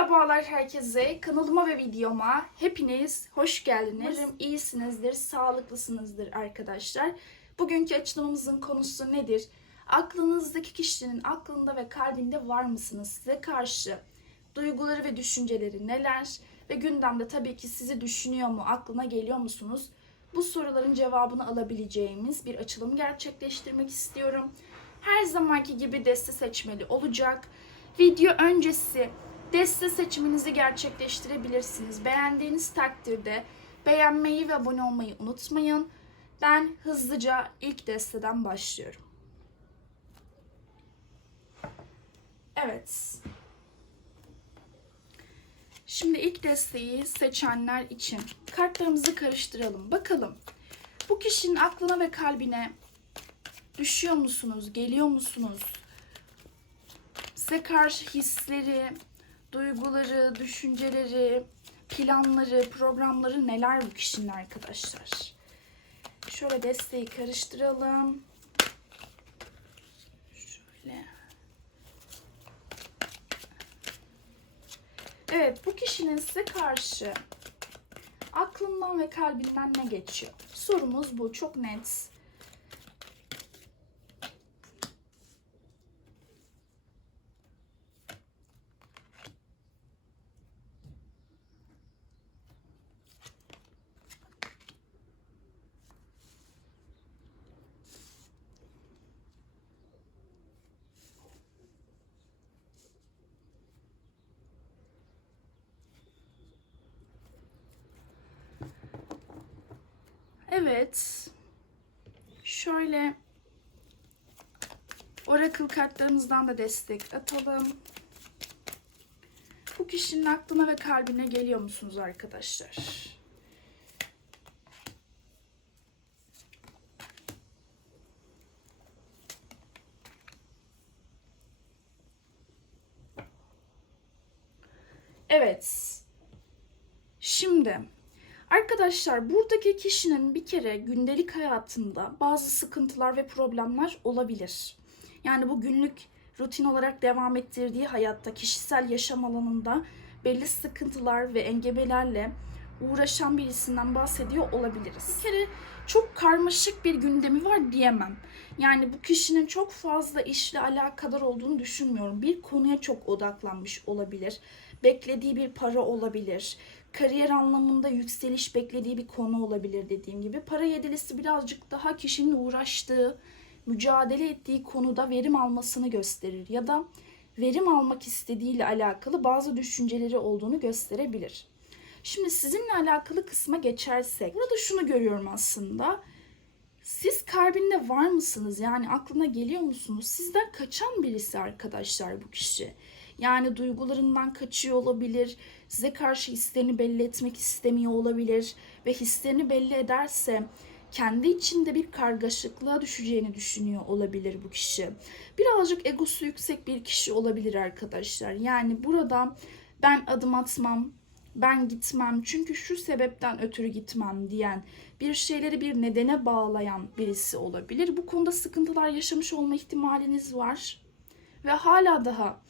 Merhabalar herkese. Kanalıma ve videoma hepiniz hoş geldiniz. Umarım iyisinizdir, sağlıklısınızdır arkadaşlar. Bugünkü açılımımızın konusu nedir? Aklınızdaki kişinin aklında ve kalbinde var mısınız? Size karşı duyguları ve düşünceleri neler? Ve gündemde tabii ki sizi düşünüyor mu, aklına geliyor musunuz? Bu soruların cevabını alabileceğimiz bir açılım gerçekleştirmek istiyorum. Her zamanki gibi deste seçmeli olacak. Video öncesi deste seçiminizi gerçekleştirebilirsiniz. Beğendiğiniz takdirde beğenmeyi ve abone olmayı unutmayın. Ben hızlıca ilk desteden başlıyorum. Evet. Şimdi ilk desteği seçenler için kartlarımızı karıştıralım. Bakalım bu kişinin aklına ve kalbine düşüyor musunuz? Geliyor musunuz? Size karşı hisleri, duyguları, düşünceleri, planları, programları neler bu kişinin arkadaşlar? Şöyle desteği karıştıralım. Şöyle. Evet, bu kişinin size karşı aklından ve kalbinden ne geçiyor? Sorumuz bu, çok net. Evet. Şöyle Oracle kartlarımızdan da destek atalım. Bu kişinin aklına ve kalbine geliyor musunuz arkadaşlar? Evet. Şimdi Arkadaşlar buradaki kişinin bir kere gündelik hayatında bazı sıkıntılar ve problemler olabilir. Yani bu günlük rutin olarak devam ettirdiği hayatta kişisel yaşam alanında belli sıkıntılar ve engebelerle uğraşan birisinden bahsediyor olabiliriz. Bir kere çok karmaşık bir gündemi var diyemem. Yani bu kişinin çok fazla işle alakadar olduğunu düşünmüyorum. Bir konuya çok odaklanmış olabilir. Beklediği bir para olabilir kariyer anlamında yükseliş beklediği bir konu olabilir dediğim gibi. Para yedilisi birazcık daha kişinin uğraştığı, mücadele ettiği konuda verim almasını gösterir ya da verim almak istediğiyle alakalı bazı düşünceleri olduğunu gösterebilir. Şimdi sizinle alakalı kısma geçersek, burada şunu görüyorum aslında. Siz kalbinde var mısınız? Yani aklına geliyor musunuz? Sizden kaçan birisi arkadaşlar bu kişi. Yani duygularından kaçıyor olabilir. Size karşı hislerini belli etmek istemiyor olabilir. Ve hislerini belli ederse kendi içinde bir kargaşıklığa düşeceğini düşünüyor olabilir bu kişi. Birazcık egosu yüksek bir kişi olabilir arkadaşlar. Yani burada ben adım atmam, ben gitmem çünkü şu sebepten ötürü gitmem diyen bir şeyleri bir nedene bağlayan birisi olabilir. Bu konuda sıkıntılar yaşamış olma ihtimaliniz var. Ve hala daha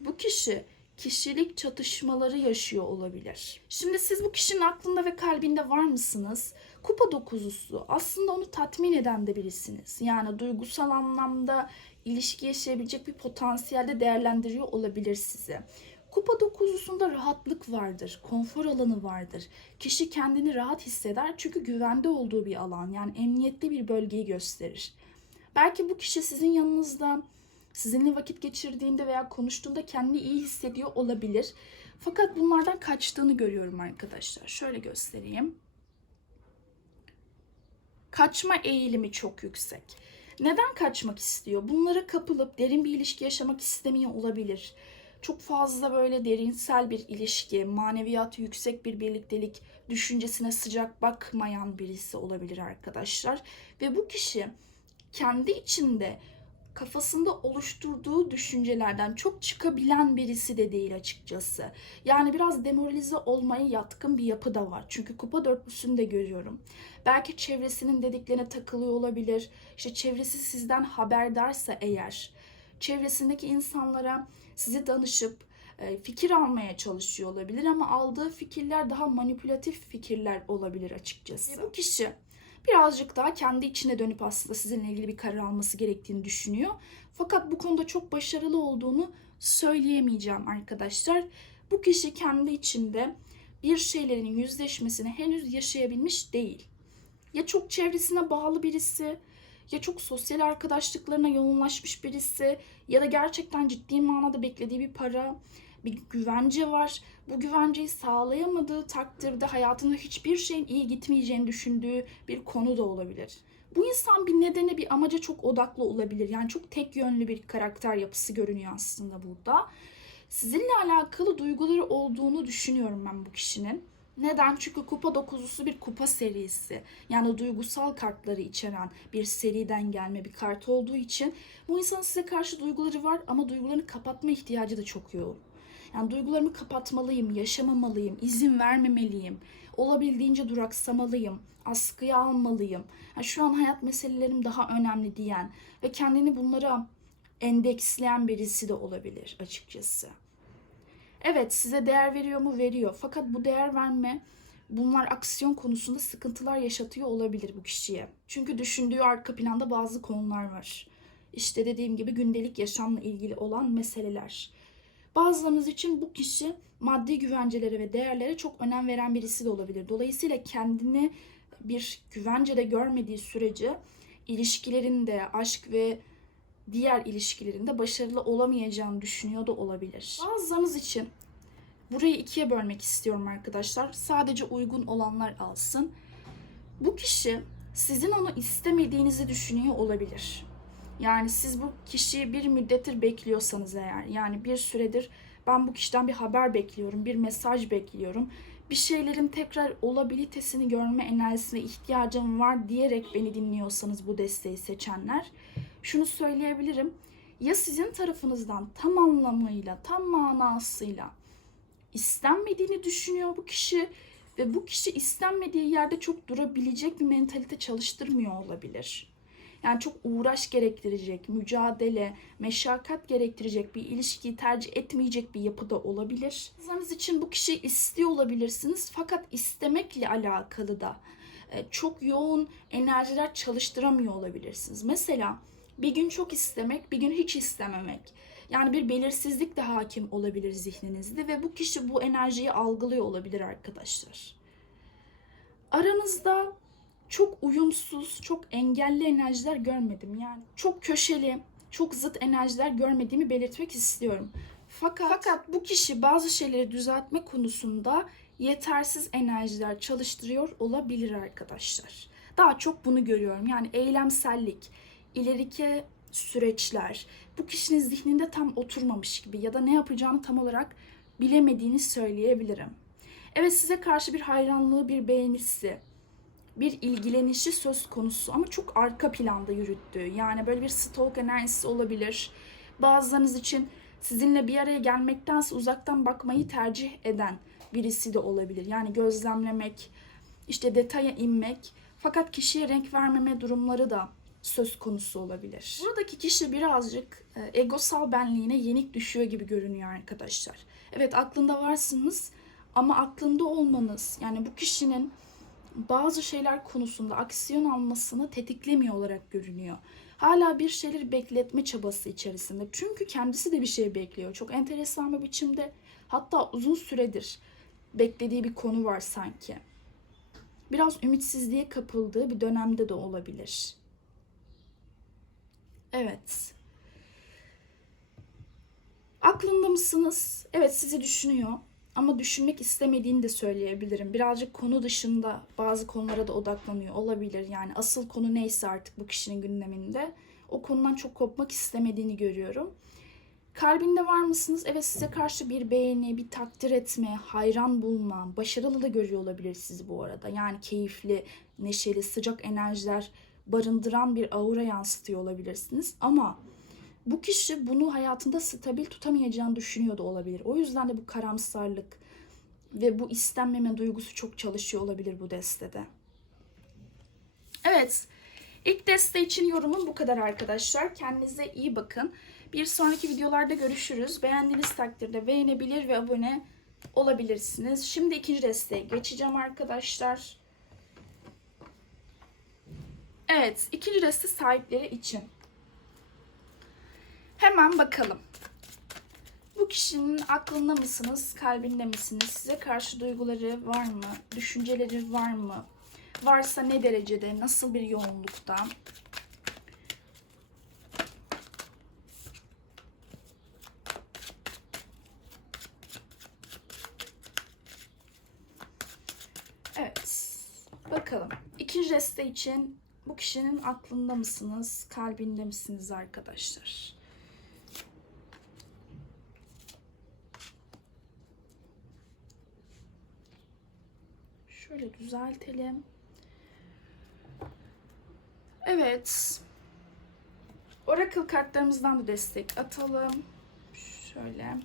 bu kişi kişilik çatışmaları yaşıyor olabilir. Şimdi siz bu kişinin aklında ve kalbinde var mısınız? Kupa dokuzusu aslında onu tatmin eden de birisiniz. Yani duygusal anlamda ilişki yaşayabilecek bir potansiyelde değerlendiriyor olabilir sizi. Kupa dokuzusunda rahatlık vardır, konfor alanı vardır. Kişi kendini rahat hisseder çünkü güvende olduğu bir alan yani emniyetli bir bölgeyi gösterir. Belki bu kişi sizin yanınızda sizinle vakit geçirdiğinde veya konuştuğunda kendini iyi hissediyor olabilir. Fakat bunlardan kaçtığını görüyorum arkadaşlar. Şöyle göstereyim. Kaçma eğilimi çok yüksek. Neden kaçmak istiyor? Bunlara kapılıp derin bir ilişki yaşamak istemiyor olabilir. Çok fazla böyle derinsel bir ilişki, maneviyatı yüksek bir birliktelik düşüncesine sıcak bakmayan birisi olabilir arkadaşlar. Ve bu kişi kendi içinde kafasında oluşturduğu düşüncelerden çok çıkabilen birisi de değil açıkçası. Yani biraz demoralize olmaya yatkın bir yapı da var. Çünkü kupa dörtlüsünü de görüyorum. Belki çevresinin dediklerine takılıyor olabilir. İşte çevresi sizden haberdarsa eğer, çevresindeki insanlara sizi danışıp e, fikir almaya çalışıyor olabilir ama aldığı fikirler daha manipülatif fikirler olabilir açıkçası. Bu kişi birazcık daha kendi içine dönüp aslında sizinle ilgili bir karar alması gerektiğini düşünüyor. Fakat bu konuda çok başarılı olduğunu söyleyemeyeceğim arkadaşlar. Bu kişi kendi içinde bir şeylerin yüzleşmesini henüz yaşayabilmiş değil. Ya çok çevresine bağlı birisi, ya çok sosyal arkadaşlıklarına yoğunlaşmış birisi ya da gerçekten ciddi manada beklediği bir para, bir güvence var. Bu güvenceyi sağlayamadığı takdirde hayatında hiçbir şeyin iyi gitmeyeceğini düşündüğü bir konu da olabilir. Bu insan bir nedene bir amaca çok odaklı olabilir. Yani çok tek yönlü bir karakter yapısı görünüyor aslında burada. Sizinle alakalı duyguları olduğunu düşünüyorum ben bu kişinin. Neden? Çünkü kupa dokuzusu bir kupa serisi. Yani duygusal kartları içeren bir seriden gelme bir kart olduğu için bu insanın size karşı duyguları var ama duygularını kapatma ihtiyacı da çok yoğun. Yani duygularımı kapatmalıyım, yaşamamalıyım, izin vermemeliyim, olabildiğince duraksamalıyım, askıya almalıyım. Yani şu an hayat meselelerim daha önemli diyen ve kendini bunlara endeksleyen birisi de olabilir açıkçası. Evet size değer veriyor mu? Veriyor. Fakat bu değer verme bunlar aksiyon konusunda sıkıntılar yaşatıyor olabilir bu kişiye. Çünkü düşündüğü arka planda bazı konular var. İşte dediğim gibi gündelik yaşamla ilgili olan meseleler. Bazılarınız için bu kişi maddi güvencelere ve değerlere çok önem veren birisi de olabilir. Dolayısıyla kendini bir güvencede görmediği sürece ilişkilerinde, aşk ve diğer ilişkilerinde başarılı olamayacağını düşünüyor da olabilir. Bazılarınız için burayı ikiye bölmek istiyorum arkadaşlar. Sadece uygun olanlar alsın. Bu kişi sizin onu istemediğinizi düşünüyor olabilir. Yani siz bu kişiyi bir müddettir bekliyorsanız eğer, yani bir süredir ben bu kişiden bir haber bekliyorum, bir mesaj bekliyorum. Bir şeylerin tekrar olabilitesini görme enerjisine ihtiyacım var diyerek beni dinliyorsanız bu desteği seçenler şunu söyleyebilirim. Ya sizin tarafınızdan tam anlamıyla, tam manasıyla istenmediğini düşünüyor bu kişi ve bu kişi istenmediği yerde çok durabilecek bir mentalite çalıştırmıyor olabilir. Yani çok uğraş gerektirecek, mücadele, meşakkat gerektirecek bir ilişkiyi tercih etmeyecek bir yapıda olabilir. Bazılarınız için bu kişiyi istiyor olabilirsiniz fakat istemekle alakalı da e, çok yoğun enerjiler çalıştıramıyor olabilirsiniz. Mesela bir gün çok istemek, bir gün hiç istememek. Yani bir belirsizlik de hakim olabilir zihninizde ve bu kişi bu enerjiyi algılıyor olabilir arkadaşlar. Aranızda çok uyumsuz, çok engelli enerjiler görmedim. Yani çok köşeli, çok zıt enerjiler görmediğimi belirtmek istiyorum. Fakat, Fakat bu kişi bazı şeyleri düzeltme konusunda yetersiz enerjiler çalıştırıyor olabilir arkadaşlar. Daha çok bunu görüyorum. Yani eylemsellik, ileriki süreçler bu kişinin zihninde tam oturmamış gibi ya da ne yapacağını tam olarak bilemediğini söyleyebilirim. Evet size karşı bir hayranlığı, bir beğenisi, bir ilgilenişi söz konusu ama çok arka planda yürüttüğü. Yani böyle bir stalk enerjisi olabilir. Bazılarınız için sizinle bir araya gelmektense uzaktan bakmayı tercih eden birisi de olabilir. Yani gözlemlemek, işte detaya inmek fakat kişiye renk vermeme durumları da söz konusu olabilir. Buradaki kişi birazcık e, egosal benliğine yenik düşüyor gibi görünüyor arkadaşlar. Evet aklında varsınız ama aklında olmanız yani bu kişinin bazı şeyler konusunda aksiyon almasını tetiklemiyor olarak görünüyor. Hala bir şeyleri bekletme çabası içerisinde. Çünkü kendisi de bir şey bekliyor. Çok enteresan bir biçimde. Hatta uzun süredir beklediği bir konu var sanki. Biraz ümitsizliğe kapıldığı bir dönemde de olabilir. Evet. Aklında mısınız? Evet sizi düşünüyor. Ama düşünmek istemediğini de söyleyebilirim. Birazcık konu dışında bazı konulara da odaklanıyor olabilir. Yani asıl konu neyse artık bu kişinin gündeminde o konudan çok kopmak istemediğini görüyorum. Kalbinde var mısınız? Evet size karşı bir beğeni, bir takdir etme, hayran bulma, başarılı da görüyor olabilir sizi bu arada. Yani keyifli, neşeli, sıcak enerjiler barındıran bir aura yansıtıyor olabilirsiniz. Ama bu kişi bunu hayatında stabil tutamayacağını düşünüyor da olabilir. O yüzden de bu karamsarlık ve bu istenmeme duygusu çok çalışıyor olabilir bu destede. Evet, ilk deste için yorumum bu kadar arkadaşlar. Kendinize iyi bakın. Bir sonraki videolarda görüşürüz. Beğendiğiniz takdirde beğenebilir ve abone olabilirsiniz. Şimdi ikinci desteğe geçeceğim arkadaşlar. Evet, ikinci deste sahipleri için. Hemen bakalım. Bu kişinin aklında mısınız, kalbinde misiniz? Size karşı duyguları var mı? Düşünceleri var mı? Varsa ne derecede, nasıl bir yoğunlukta? Evet. Bakalım. İkinci deste için bu kişinin aklında mısınız, kalbinde misiniz arkadaşlar? Şöyle düzeltelim. Evet. Oracle kartlarımızdan da destek atalım. Şöyle.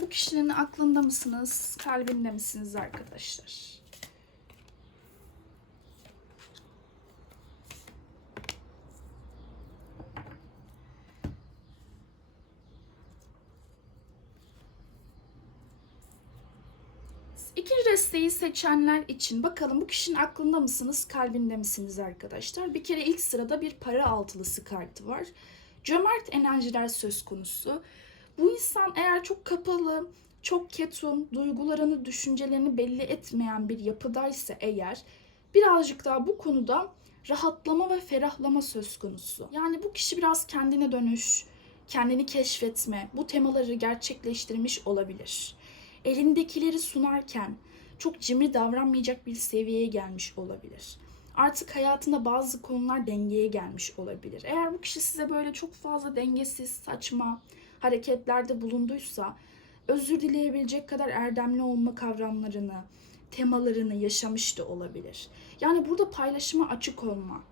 Bu kişinin aklında mısınız, kalbinde misiniz arkadaşlar? Desteği seçenler için bakalım bu kişinin aklında mısınız, kalbinde misiniz arkadaşlar? Bir kere ilk sırada bir para altılısı kartı var. Cömert enerjiler söz konusu. Bu insan eğer çok kapalı, çok ketum, duygularını, düşüncelerini belli etmeyen bir yapıdaysa eğer birazcık daha bu konuda rahatlama ve ferahlama söz konusu. Yani bu kişi biraz kendine dönüş, kendini keşfetme, bu temaları gerçekleştirmiş olabilir. Elindekileri sunarken çok cimri davranmayacak bir seviyeye gelmiş olabilir. Artık hayatında bazı konular dengeye gelmiş olabilir. Eğer bu kişi size böyle çok fazla dengesiz, saçma hareketlerde bulunduysa özür dileyebilecek kadar erdemli olma kavramlarını, temalarını yaşamış da olabilir. Yani burada paylaşıma açık olma.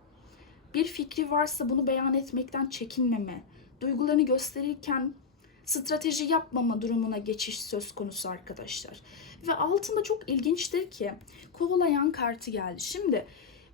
Bir fikri varsa bunu beyan etmekten çekinmeme, duygularını gösterirken strateji yapmama durumuna geçiş söz konusu arkadaşlar. Ve altında çok ilginçtir ki kovalayan kartı geldi. Şimdi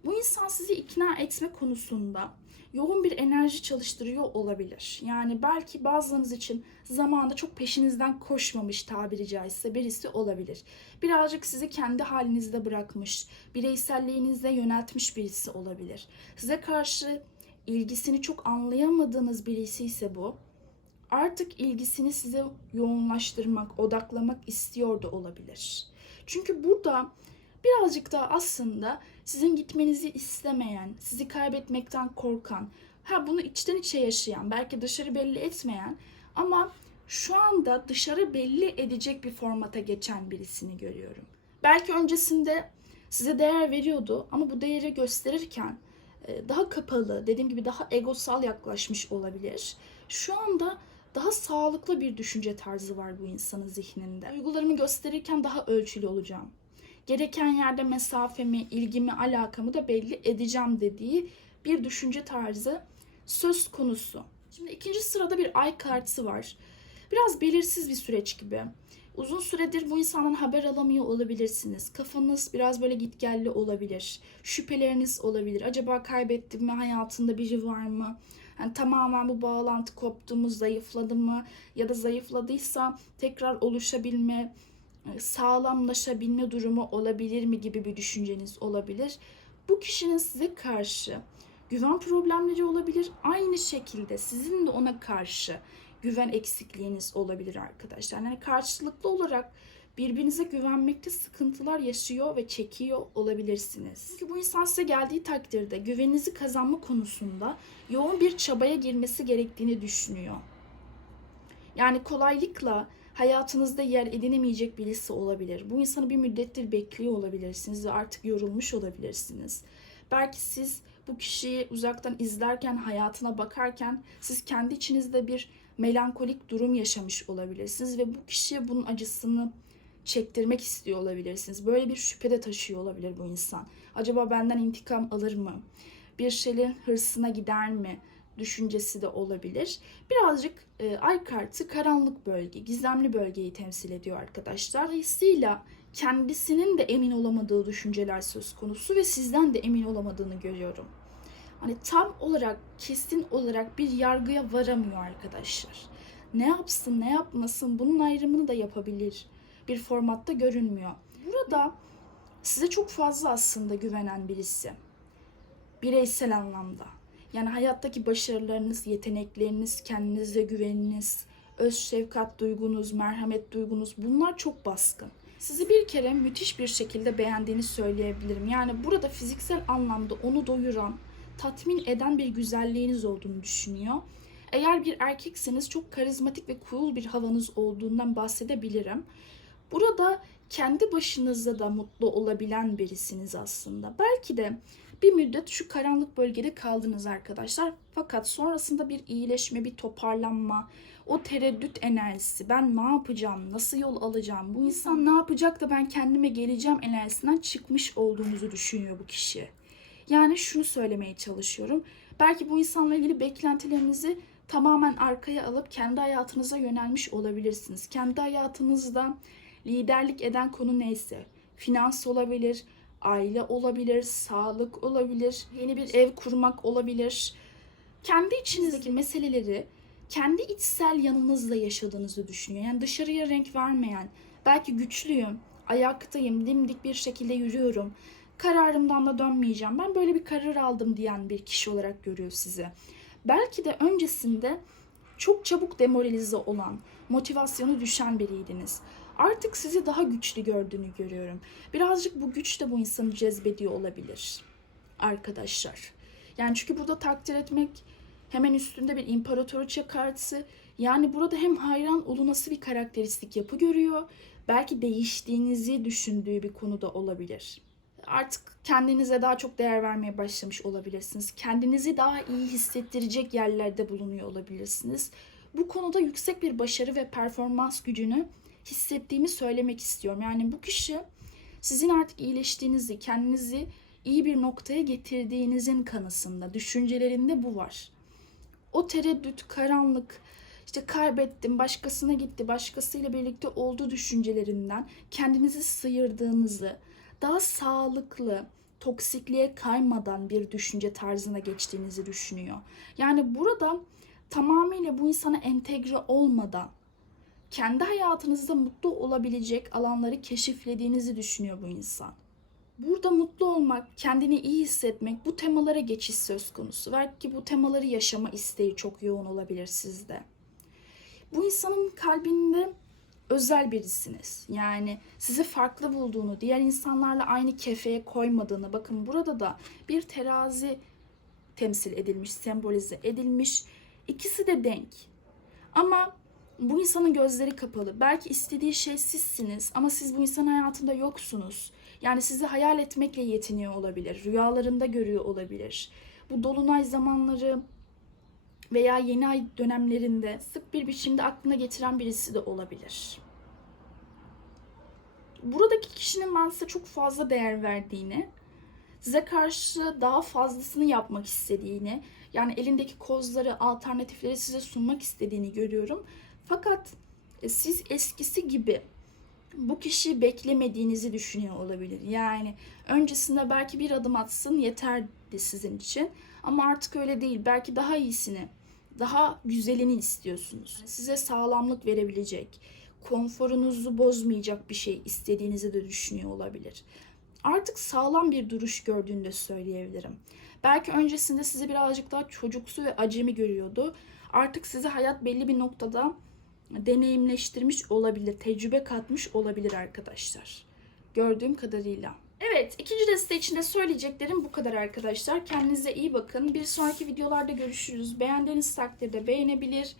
bu insan sizi ikna etme konusunda yoğun bir enerji çalıştırıyor olabilir. Yani belki bazılarınız için zamanında çok peşinizden koşmamış tabiri caizse birisi olabilir. Birazcık sizi kendi halinizde bırakmış, bireyselliğinize yöneltmiş birisi olabilir. Size karşı ilgisini çok anlayamadığınız birisi ise bu artık ilgisini size yoğunlaştırmak, odaklamak istiyor da olabilir. Çünkü burada birazcık da aslında sizin gitmenizi istemeyen, sizi kaybetmekten korkan, ha bunu içten içe yaşayan, belki dışarı belli etmeyen ama şu anda dışarı belli edecek bir formata geçen birisini görüyorum. Belki öncesinde size değer veriyordu ama bu değeri gösterirken e, daha kapalı, dediğim gibi daha egosal yaklaşmış olabilir. Şu anda daha sağlıklı bir düşünce tarzı var bu insanın zihninde. Duygularımı gösterirken daha ölçülü olacağım. Gereken yerde mesafemi, ilgimi, alakamı da belli edeceğim dediği bir düşünce tarzı söz konusu. Şimdi ikinci sırada bir ay kartı var. Biraz belirsiz bir süreç gibi. Uzun süredir bu insandan haber alamıyor olabilirsiniz. Kafanız biraz böyle gitgelli olabilir. Şüpheleriniz olabilir. Acaba kaybettim mi? Hayatında biri var mı? Yani tamamen bu bağlantı koptu mu, zayıfladı mı ya da zayıfladıysa tekrar oluşabilme, e, sağlamlaşabilme durumu olabilir mi gibi bir düşünceniz olabilir. Bu kişinin size karşı güven problemleri olabilir. Aynı şekilde sizin de ona karşı güven eksikliğiniz olabilir arkadaşlar. Yani karşılıklı olarak birbirinize güvenmekte sıkıntılar yaşıyor ve çekiyor olabilirsiniz. Çünkü bu insan size geldiği takdirde güveninizi kazanma konusunda yoğun bir çabaya girmesi gerektiğini düşünüyor. Yani kolaylıkla hayatınızda yer edinemeyecek birisi olabilir. Bu insanı bir müddettir bekliyor olabilirsiniz ve artık yorulmuş olabilirsiniz. Belki siz bu kişiyi uzaktan izlerken, hayatına bakarken siz kendi içinizde bir melankolik durum yaşamış olabilirsiniz ve bu kişiye bunun acısını çektirmek istiyor olabilirsiniz. Böyle bir şüphe de taşıyor olabilir bu insan. Acaba benden intikam alır mı? Bir şeylerin hırsına gider mi? düşüncesi de olabilir. Birazcık e, ay kartı karanlık bölge, gizemli bölgeyi temsil ediyor arkadaşlar. Dolayısıyla kendisinin de emin olamadığı düşünceler söz konusu ve sizden de emin olamadığını görüyorum. hani tam olarak kesin olarak bir yargıya varamıyor arkadaşlar. Ne yapsın ne yapmasın bunun ayrımını da yapabilir. Bir formatta görünmüyor. Burada size çok fazla aslında güvenen birisi. Bireysel anlamda. Yani hayattaki başarılarınız, yetenekleriniz, kendinize güveniniz, öz şefkat duygunuz, merhamet duygunuz bunlar çok baskın. Sizi bir kere müthiş bir şekilde beğendiğini söyleyebilirim. Yani burada fiziksel anlamda onu doyuran, tatmin eden bir güzelliğiniz olduğunu düşünüyor. Eğer bir erkekseniz çok karizmatik ve cool bir havanız olduğundan bahsedebilirim. Burada kendi başınızda da mutlu olabilen birisiniz aslında. Belki de bir müddet şu karanlık bölgede kaldınız arkadaşlar. Fakat sonrasında bir iyileşme, bir toparlanma, o tereddüt enerjisi, ben ne yapacağım, nasıl yol alacağım, bu insan ne yapacak da ben kendime geleceğim enerjisinden çıkmış olduğunuzu düşünüyor bu kişi. Yani şunu söylemeye çalışıyorum. Belki bu insanla ilgili beklentilerinizi tamamen arkaya alıp kendi hayatınıza yönelmiş olabilirsiniz. Kendi hayatınızda liderlik eden konu neyse, finans olabilir, aile olabilir, sağlık olabilir, yeni bir ev kurmak olabilir. Kendi içinizdeki meseleleri kendi içsel yanınızla yaşadığınızı düşünüyor. Yani dışarıya renk vermeyen, belki güçlüyüm, ayaktayım, dimdik bir şekilde yürüyorum. Kararımdan da dönmeyeceğim. Ben böyle bir karar aldım diyen bir kişi olarak görüyor sizi. Belki de öncesinde çok çabuk demoralize olan, motivasyonu düşen biriydiniz. Artık sizi daha güçlü gördüğünü görüyorum. Birazcık bu güç de bu insanı cezbediyor olabilir. Arkadaşlar. Yani çünkü burada takdir etmek hemen üstünde bir imparatoriçe kartı. Yani burada hem hayran olunası bir karakteristik yapı görüyor. Belki değiştiğinizi düşündüğü bir konuda olabilir. Artık kendinize daha çok değer vermeye başlamış olabilirsiniz. Kendinizi daha iyi hissettirecek yerlerde bulunuyor olabilirsiniz. Bu konuda yüksek bir başarı ve performans gücünü hissettiğimi söylemek istiyorum. Yani bu kişi sizin artık iyileştiğinizi, kendinizi iyi bir noktaya getirdiğinizin kanısında, düşüncelerinde bu var. O tereddüt, karanlık, işte kaybettim, başkasına gitti, başkasıyla birlikte olduğu düşüncelerinden kendinizi sıyırdığınızı, daha sağlıklı, toksikliğe kaymadan bir düşünce tarzına geçtiğinizi düşünüyor. Yani burada tamamıyla bu insana entegre olmadan kendi hayatınızda mutlu olabilecek alanları keşiflediğinizi düşünüyor bu insan. Burada mutlu olmak, kendini iyi hissetmek bu temalara geçiş söz konusu. Belki bu temaları yaşama isteği çok yoğun olabilir sizde. Bu insanın kalbinde özel birisiniz. Yani sizi farklı bulduğunu, diğer insanlarla aynı kefeye koymadığını. Bakın burada da bir terazi temsil edilmiş, sembolize edilmiş. İkisi de denk. Ama bu insanın gözleri kapalı. Belki istediği şey sizsiniz ama siz bu insanın hayatında yoksunuz. Yani sizi hayal etmekle yetiniyor olabilir. Rüyalarında görüyor olabilir. Bu dolunay zamanları veya yeni ay dönemlerinde sık bir biçimde aklına getiren birisi de olabilir. Buradaki kişinin ben size çok fazla değer verdiğini, size karşı daha fazlasını yapmak istediğini, yani elindeki kozları, alternatifleri size sunmak istediğini görüyorum. Fakat e, siz eskisi gibi bu kişi beklemediğinizi düşünüyor olabilir. Yani öncesinde belki bir adım atsın yeterdi sizin için. Ama artık öyle değil. Belki daha iyisini, daha güzelini istiyorsunuz. Size sağlamlık verebilecek, konforunuzu bozmayacak bir şey istediğinizi de düşünüyor olabilir. Artık sağlam bir duruş gördüğünü de söyleyebilirim. Belki öncesinde sizi birazcık daha çocuksu ve acemi görüyordu. Artık sizi hayat belli bir noktada deneyimleştirmiş olabilir, tecrübe katmış olabilir arkadaşlar. Gördüğüm kadarıyla. Evet, ikinci deste için de söyleyeceklerim bu kadar arkadaşlar. Kendinize iyi bakın. Bir sonraki videolarda görüşürüz. Beğendiğiniz takdirde beğenebilir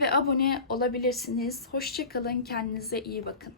ve abone olabilirsiniz. Hoşçakalın, kendinize iyi bakın.